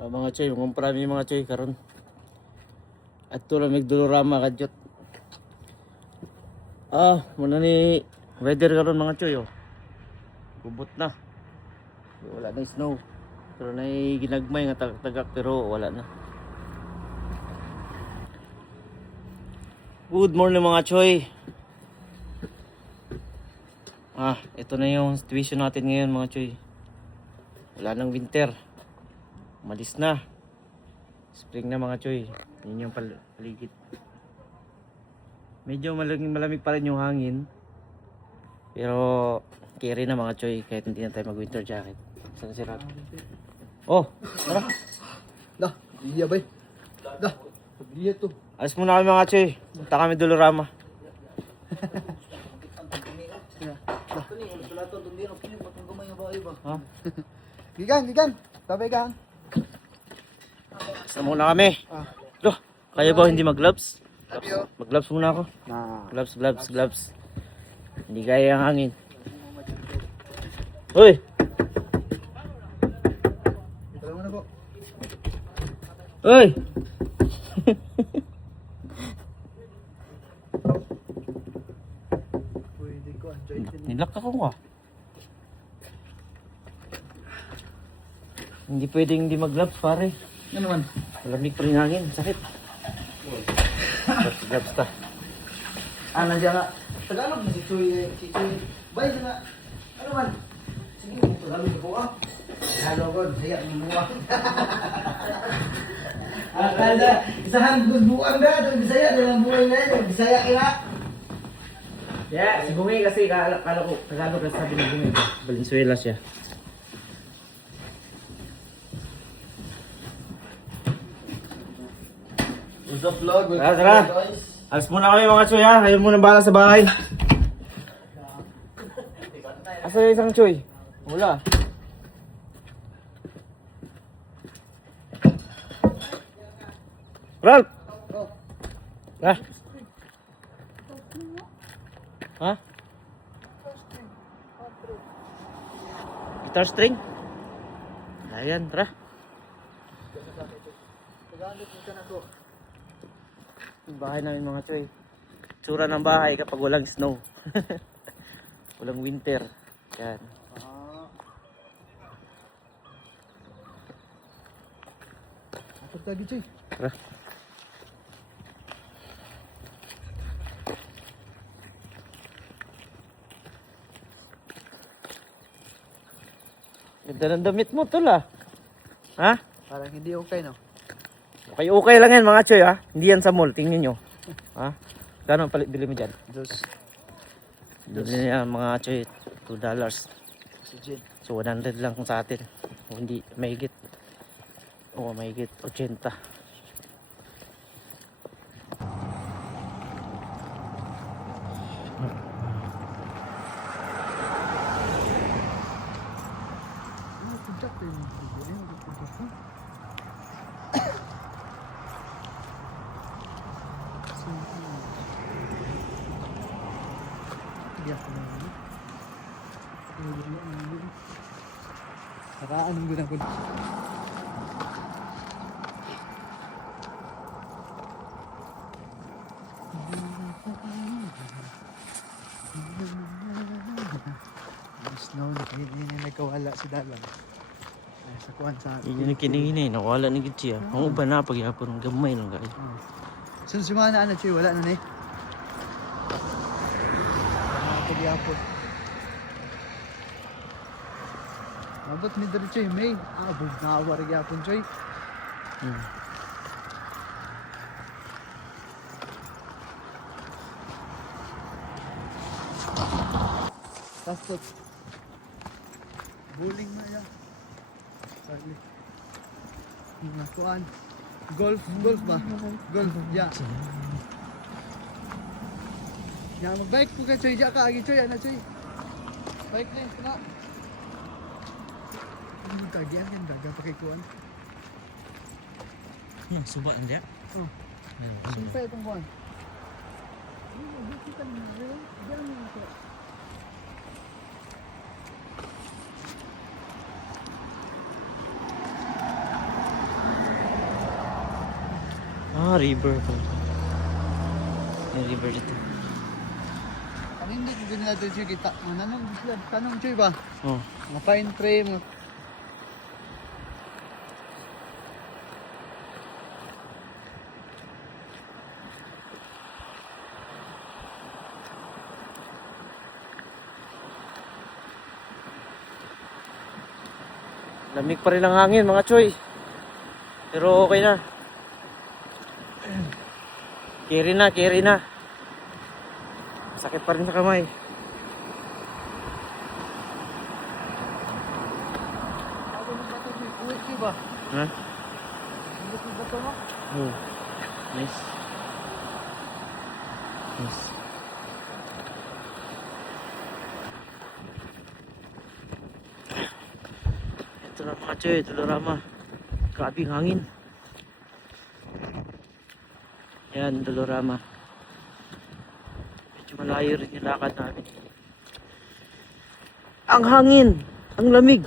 Mga choy, kumpara mi mga choy karon. At lang Dolorama kadyot. Muna ni weather karon mga choy oh. Gubot na. Wala na snow. Pero na ginagmay nga tagak pero wala na. Good morning mga choy. Ito na yung situation natin ngayon mga choy. Wala nang winter. Malis na. Spring na mga choy. Yun yung paligid. Medyo malamig pa rin yung hangin. Pero carry na mga choy kahit hindi na tayo mag winter jacket. Saan si Rat? Oh, tara. Dah, iya bay. Dah, iya tuh. Alis muna kami mga choy. Punta kami Dolorama. Ha? Gigan. Sabay gang. Isa muna kami. Loh, kaya ba hindi mag-gloves? Sabi Mag-gloves muna ako. Nah. Gloves. Hindi kaya ang hangin. Hoy! Tara muna po. Hoy! Pwede ko enjoy din. Nilak ako nga. Hindi pwedeng hindi mag-gloves pare. Ano man? Malamig pa rin hangin. Sakit. Gloves ta. Nandiyan nga. Tagalog na si Choy. Bay na. Ano man? Sige, Tagalog ko ah. Tagalog ko, saya minuwa. Akala, isahan buang na, Bisaya dalam buhay na yun, Bisaya kila. Yeah, si Bungi kasi kala ko Tagalog kasi sabi ni Bungi. Valenzuela siya. What's up vlog? Tara. Alis muna kami mga choy ha. Kayo muna bahala sa bahay. Asa yung isang choy? Wala. Ralph! Ha? Ha? Guitar string? Ayan, tara. Yung bahay namin mga choy. Tsura ng bahay kapag walang snow. Walang winter. Yan. Apa tadi cuy? Tara. Ganda ng damit mo tol ah. Ha? Parang hindi okay no? Okay lang yan mga choy ha. Hindi yan sa mall. Tingnan nyo. Ha? Gano'n palit bili mo dyan? Dos. Bili niya mga choy. $2. Si Jin. So 100 lang kung sa atin. O hindi, mahigit. O mahigit 80. Puncak tuh ini. Ini puncak tuh. Saraan ng gunang-gunang. Snow na hindi na nagkawala si Dalan. Ay, sa kuwan sa... Hindi na kiningin eh. Nawala na gid siya. Ang uba na pagyapon ng gamay lang guys. Sunod si mga na Chuy, wala na na eh. Pagyapon. Abot ni Dere Chuy, may. Abog na awa rin yapon Chuy. Tapos. Bowling na yan. Sorry. Mga kuan. Golf ba? Golf, ya. Ya, mag-bike po ka, Choy. Diya ka, agi, Choy. Ano, Choy? Bike na yun, kana. Ano kagian yan, daga pa kay kuan. Suba hindi. Oh. Sumpay itong kuan. Ano, kita mo, diyan mo ito. River to. May river dito. Ang hindi ko ganyan natin siya kita. Nanong sila, tanong Choy ba? Oh. Mga fine frame. Lamig pa rin ang hangin mga choy. Pero okay na. Carry na. Sakit pa rin sa kamay. Ako na ba ito? May kuwit Choy ba? Ha? Hindi ko ba ito no? Oh. Nice. Nice. Ito na mga choy, Dolorama. Grabe ang hangin. Yan, Dolorama. Medyo malayo rin yung lakad namin. Ang hangin! Ang lamig!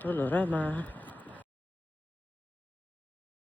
Dolorama.